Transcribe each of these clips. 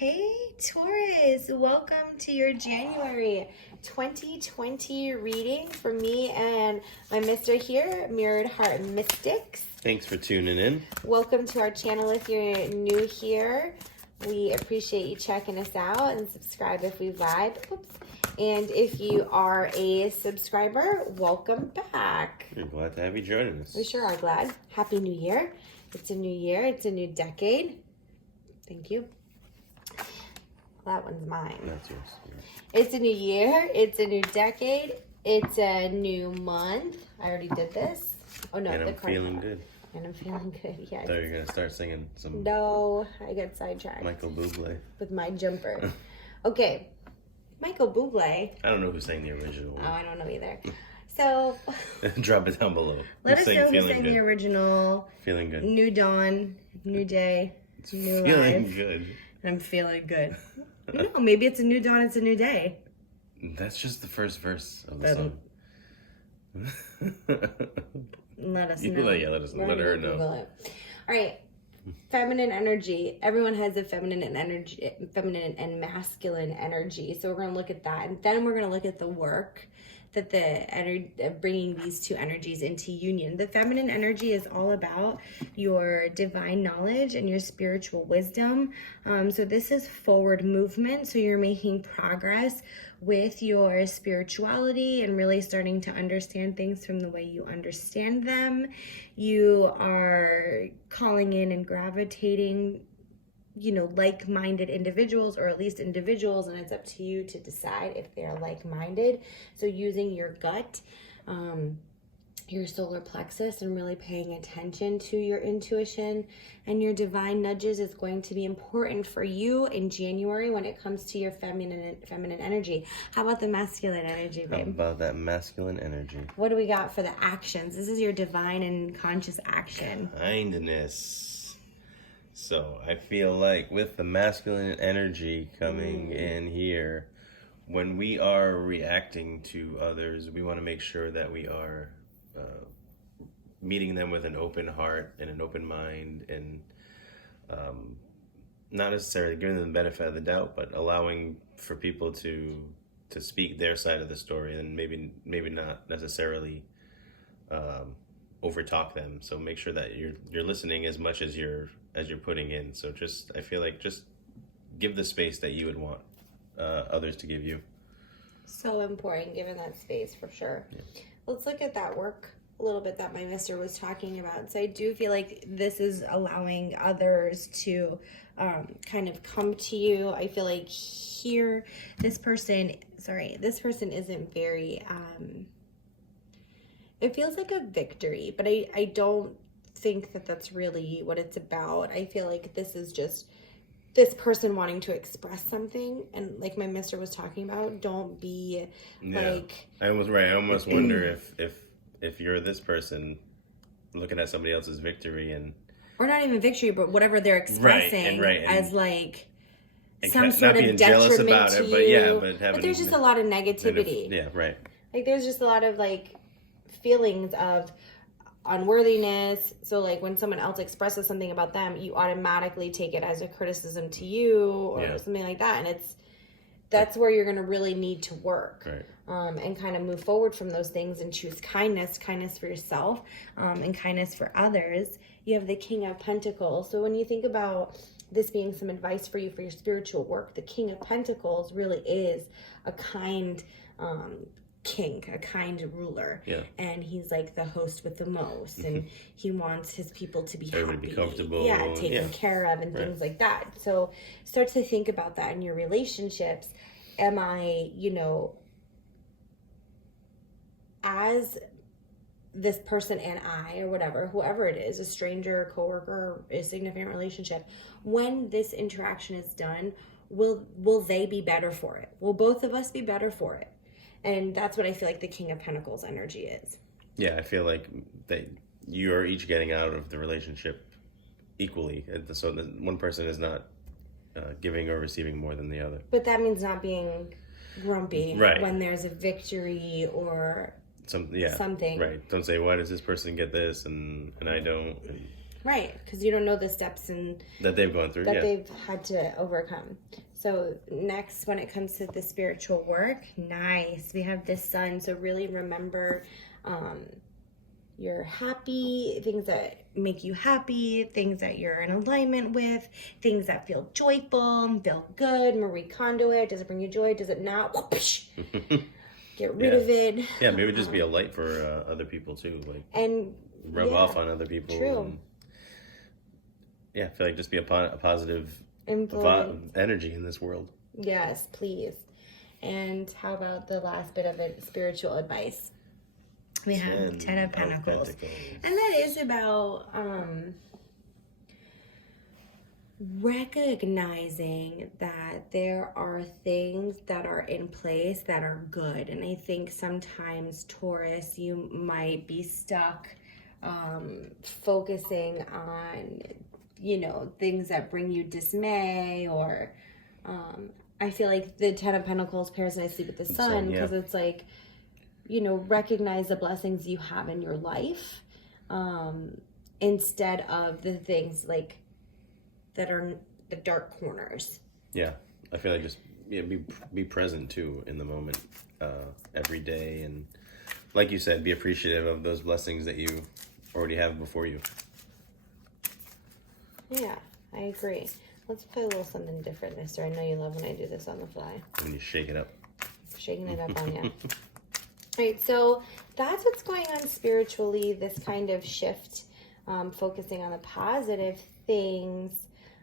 Hey Taurus, welcome to your January 2020 reading from me and my mister here, Mirrored Heart Mystics. Thanks for tuning in. Welcome to our channel if you're new here. We appreciate you checking us out and subscribe if we vibe. Oops. And if you are a subscriber, welcome back. We're glad to have you joining us. We sure are glad. Happy New Year. It's a new year. It's a new decade. Thank you. That one's mine. That's yours. It's a new year. It's a new decade. It's a new month. I already did this. Oh, no. And I'm feeling good. And I'm feeling good, yeah. I thought you were going to start singing some... No, I got sidetracked. Michael Bublé. With my jumper. Okay. Michael Bublé. I don't know who sang the original one. Oh, I don't know either. So... Drop it down below. Let us know who sang the original. Feeling good. New dawn, new day, it's new feeling life. good. I'm feeling good. No, maybe it's a new dawn, it's a new day. That's just the first verse of the song. Let us know. Let us know. Let her know. All right. Feminine energy. Everyone has a feminine and masculine energy. So we're going to look at that. And then we're going to look at the work that bringing these two energies into union. The feminine energy is all about your divine knowledge and your spiritual wisdom. So this is forward movement. So you're making progress with your spirituality and really starting to understand things from the way you understand them. You are calling in and gravitating, like-minded individuals, or at least individuals, and it's up to you to decide if they're like-minded. So using your gut, your solar plexus, and really paying attention to your intuition and your divine nudges is going to be important for you in January when it comes to your feminine energy. How about the masculine energy, babe? How about that masculine energy? What do we got for the actions? This is your divine and conscious action. Kindness. So I feel like with the masculine energy coming in here, when we are reacting to others, we want to make sure that we are meeting them with an open heart and an open mind, and not necessarily giving them the benefit of the doubt, but allowing for people to speak their side of the story, and maybe not necessarily overtalk them. So make sure that you're listening as much as you're putting in. So I feel like just give the space that you would want others to give you. So important, given that space, for sure. Yeah. Let's look at that work a little bit that my mister was talking about. So I do feel like this is allowing others to kind of come to you. I feel like here, this person isn't very, it feels like a victory, but I don't think that that's really what it's about. I feel like this is just this person wanting to express something, and like my mister was talking about, don't be like... I almost wonder if you're this person looking at somebody else's victory, and or not even victory, but whatever they're expressing as like some sort of detriment to you. But there's just a lot of negativity. Like there's just a lot of like feelings of unworthiness. So like when someone else expresses something about them, you automatically take it as a criticism to you or something like that, and that's where you're going to really need to work. And kind of move forward from those things and choose kindness for yourself, and kindness for others. You have the King of Pentacles. So when you think about this being some advice for you for your spiritual work, the King of Pentacles really is a kind king, a kind ruler. And he's like the host with the most, and he wants his people to be happy, be comfortable, taken care of, and things like that. So start to think about that in your relationships. Am I, as this person and I, or whatever, whoever it is, a stranger, a coworker, a significant relationship, when this interaction is done, will they be better for it? Will both of us be better for it? And that's what I feel like the King of Pentacles energy is. Yeah, I feel like that you are each getting out of the relationship equally. So one person is not giving or receiving more than the other. But that means not being grumpy when there's a victory or something. Right. Don't say, why does this person get this and I don't? Right, because you don't know the steps and that they've gone through. that they've had to overcome. So next, when it comes to the spiritual work, nice. We have the sun. So really remember you're happy, things that make you happy, things that you're in alignment with, things that feel joyful and feel good. Marie Kondo it. Does it bring you joy? Does it not? Whoosh. Get rid of it. Yeah, maybe just be a light for other people too. Like, and rub off on other people. True. And, yeah, I feel like just be a positive energy in this world. Yes, please. And how about the last bit of it, spiritual advice? We have Ten of Pentacles. And that is about recognizing that there are things that are in place that are good. And I think sometimes, Taurus, you might be stuck focusing on, things that bring you dismay, or I feel like the Ten of Pentacles pairs nicely with the sun, because it's like, recognize the blessings you have in your life, instead of the things like that are the dark corners. Yeah, I feel like just be present too in the moment, every day, and like you said, be appreciative of those blessings that you already have before you. Yeah, I agree. Let's play a little something different, mister. I know you love when I do this on the fly. When you shake it up. Shaking it up on you. Right, so that's what's going on spiritually, this kind of shift, focusing on the positive things.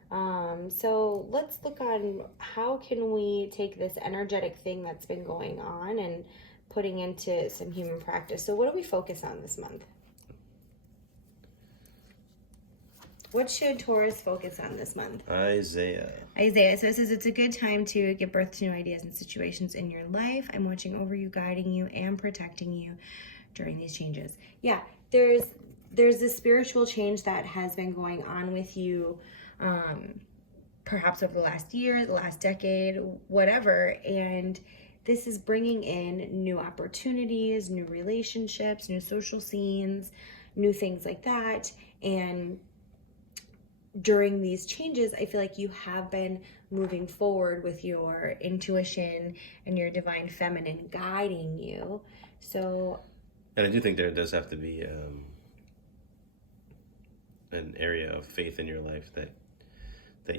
So let's look on how can we take this energetic thing that's been going on and putting into some human practice. So what do we focus on this month? What should Taurus focus on this month? Isaiah. So it says it's a good time to give birth to new ideas and situations in your life. I'm watching over you, guiding you, and protecting you during these changes. Yeah, there's this spiritual change that has been going on with you, perhaps over the last year, the last decade, whatever. And this is bringing in new opportunities, new relationships, new social scenes, new things like that. And during these changes, I feel like you have been moving forward with your intuition and your divine feminine guiding you. So, and I do think there does have to be an area of faith in your life that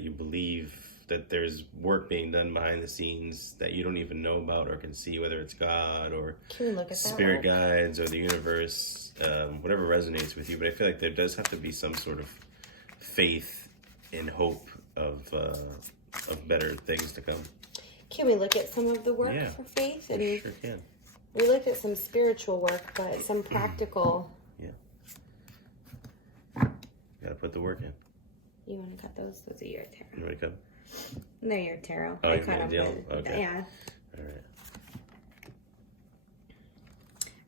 you believe that there's work being done behind the scenes that you don't even know about or can see, whether it's God or spirit guides or the universe, whatever resonates with you. But I feel like there does have to be some sort of faith and hope of better things to come. Can we look at some of the work for faith? And sure can. We looked at some spiritual work, but some practical. Yeah. Gotta put the work in. You want to cut those? Those are your tarot. You want to cut? No, your tarot. Oh, I you cut them. Okay. Yeah. All right.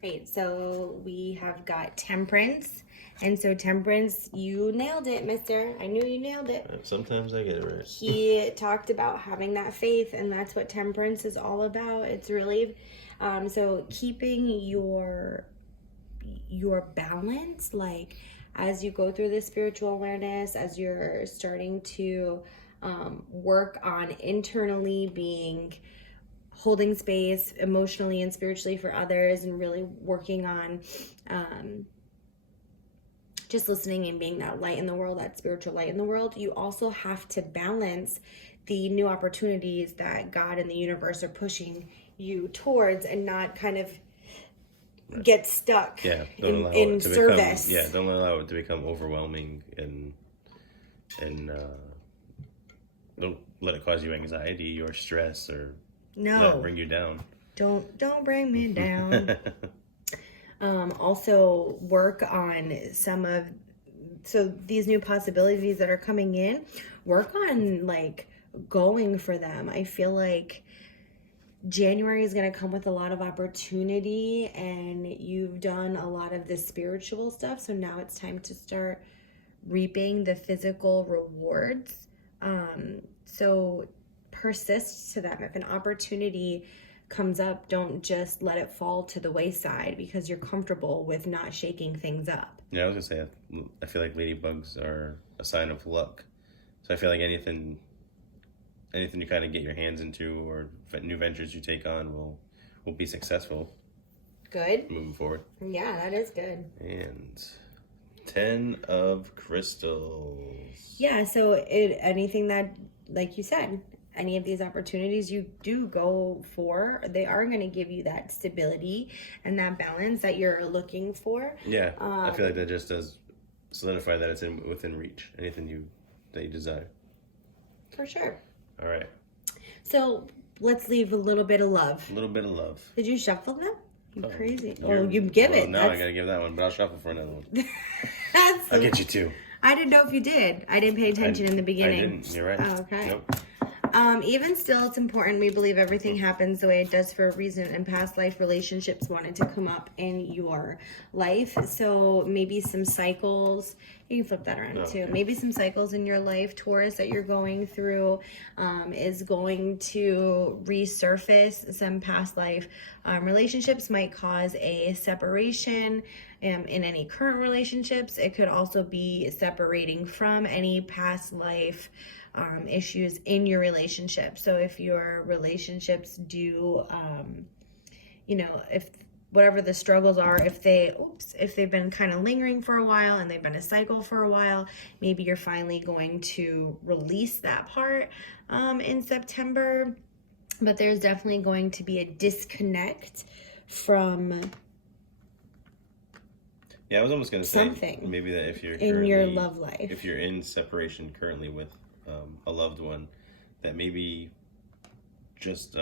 Right, so we have got Temperance. And so Temperance, you nailed it, mister. I knew you nailed it. Sometimes I get it right. He talked about having that faith, and that's what Temperance is all about. It's really, so keeping your balance, like as you go through this spiritual awareness, as you're starting to work on internally holding space emotionally and spiritually for others, and really working on just listening and being that light in the world, that spiritual light in the world, you also have to balance the new opportunities that God and the universe are pushing you towards, and not kind of get stuck in service. Don't allow it to become overwhelming, and don't let it cause you anxiety or stress, or let it bring you down. Don't bring me down. Also work on so these new possibilities that are coming in, work on like going for them. I feel like January is going to come with a lot of opportunity, and you've done a lot of the spiritual stuff. So now it's time to start reaping the physical rewards. So persist to them. If an opportunity comes up, don't just let it fall to the wayside because you're comfortable with not shaking things up. Yeah, I was gonna say, I feel like ladybugs are a sign of luck. So I feel like anything you kind of get your hands into or new ventures you take on will be successful Good. moving forward. Yeah, that is good. And 10 of crystals. Yeah, so anything that, like you said, any of these opportunities you do go for, they are going to give you that stability and that balance that you're looking for. Yeah, I feel like that just does solidify that it's within reach. Anything that you desire. For sure. All right. So let's leave a little bit of love. A little bit of love. Did you shuffle them? You crazy. You give it. Now I got to give that one, but I'll shuffle for another one. I'll get you two. I didn't know if you did. I didn't pay attention in the beginning. I didn't. You're right. Oh, okay. Nope. Even still, it's important. We believe everything happens the way it does for a reason, and past life relationships wanted to come up in your life. So maybe some cycles. You can flip that around too. Maybe some cycles in your life, Taurus, that you're going through is going to resurface. Some past life relationships might cause a separation. In any current relationships, it could also be separating from any past life issues in your relationship. So if your relationships do, if whatever the struggles are, if they've been kind of lingering for a while and they've been a cycle for a while, maybe you're finally going to release that part in September. But there's definitely going to be a disconnect from Yeah, I was almost going to say something maybe that if you're in your love life, if you're in separation currently with a loved one, that maybe just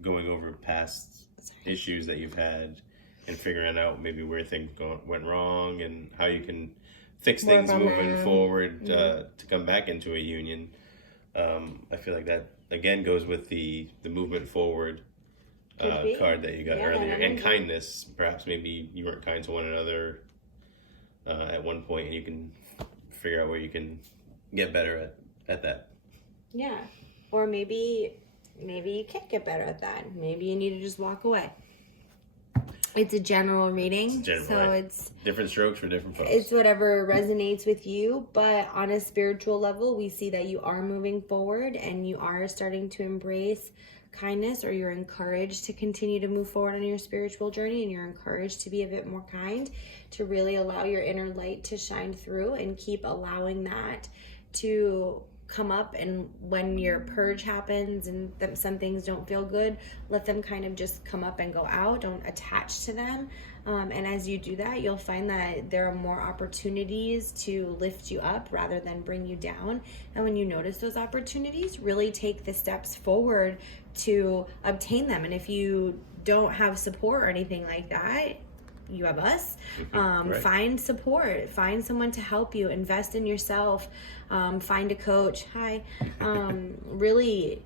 going over past issues that you've had and figuring out maybe where things went wrong and how you can fix things moving forward to come back into a union. I feel like that again goes with the movement forward card that you got earlier, and kindness. Perhaps maybe you weren't kind to one another at one point, and you can figure out where you can get better at that. Yeah. Or maybe you can't get better at that. Maybe you need to just walk away. It's a general reading, it's different strokes for different folks. It's whatever resonates with you, but on a spiritual level, we see that you are moving forward and you are starting to embrace kindness, or you're encouraged to continue to move forward on your spiritual journey, and you're encouraged to be a bit more kind, to really allow your inner light to shine through and keep allowing that to come up. And when your purge happens and some things don't feel good, let them kind of just come up and go out. Don't attach to them. And as you do that, you'll find that there are more opportunities to lift you up rather than bring you down. And when you notice those opportunities, really take the steps forward to obtain them. And if you don't have support or anything like that, you have us. Right. Find support, find someone to help you, invest in yourself, find a coach. Really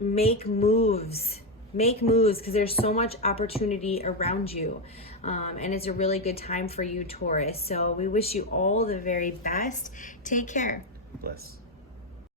make moves because there's so much opportunity around you. And it's a really good time for you, Taurus. So we wish you all the very best. Take care. Bless.